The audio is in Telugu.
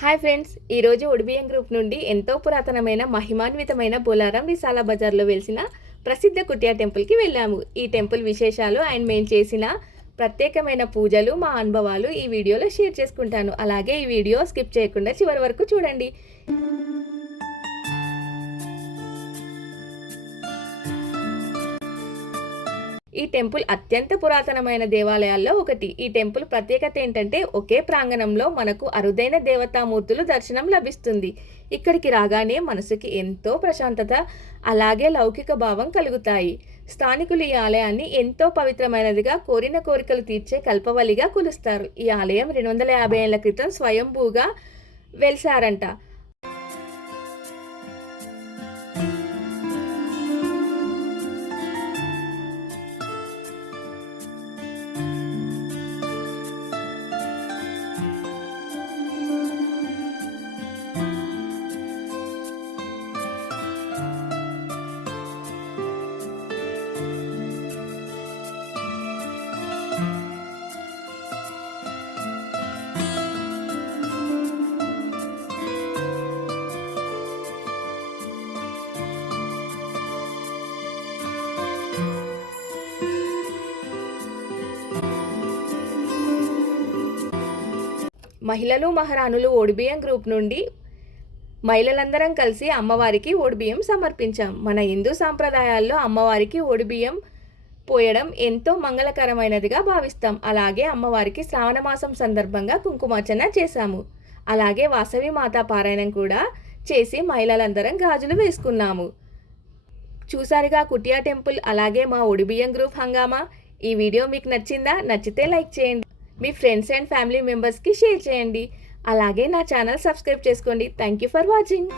హాయ్ ఫ్రెండ్స్, ఈరోజు ఒడిబియ్యం గ్రూప్ నుండి ఎంతో పురాతనమైన మహిమాన్వితమైన బోలారం విశాల బజార్లో వెలిసిన ప్రసిద్ధ కుటియా టెంపుల్కి వెళ్ళాము. ఈ టెంపుల్ విశేషాలు అండ్ మేము చేసిన ప్రత్యేకమైన పూజలు, మా అనుభవాలు ఈ వీడియోలో షేర్ చేసుకుంటాను. అలాగే ఈ వీడియో స్కిప్ చేయకుండా చివరి వరకు చూడండి. ఈ టెంపుల్ అత్యంత పురాతనమైన దేవాలయాల్లో ఒకటి. ఈ టెంపుల్ ప్రత్యేకత ఏంటంటే ఒకే ప్రాంగణంలో మనకు అరుదైన దేవతామూర్తులు దర్శనం లభిస్తుంది. ఇక్కడికి రాగానే మనసుకి ఎంతో ప్రశాంతత, అలాగే లౌకిక భావం కలుగుతాయి. స్థానికులు ఈ ఆలయాన్ని ఎంతో పవిత్రమైనదిగా, కోరిన కోరికలు తీర్చే కల్పవల్లిగా కొలుస్తారు. ఈ ఆలయం 250 ఏళ్ల క్రితం స్వయంభూగా వెలిసారంట. మహిళలు, మహారాణులు ఓడిబియ్యం గ్రూప్ నుండి మహిళలందరం కలిసి అమ్మవారికి ఓడిబియ్యం సమర్పించాం. మన హిందూ సాంప్రదాయాల్లో అమ్మవారికి ఓడిబియ్యం పోయడం ఎంతో మంగళకరమైనదిగా భావిస్తాం. అలాగే అమ్మవారికి శ్రావణ మాసం సందర్భంగా కుంకుమార్చన చేశాము. అలాగే వాసవి మాతా పారాయణం కూడా చేసి మహిళలందరం గాజులు వేసుకున్నాము. చూసారుగా కుటియా టెంపుల్, అలాగే మా ఓడిబియ్యం గ్రూప్ హంగామా. ఈ వీడియో మీకు నచ్చిందా? నచ్చితే లైక్ చేయండి, మీ ఫ్రెండ్స్ అండ్ ఫ్యామిలీ మెంబర్స్కి షేర్ చేయండి. అలాగే నా ఛానల్ సబ్స్క్రైబ్ చేసుకోండి. Thank you for watching.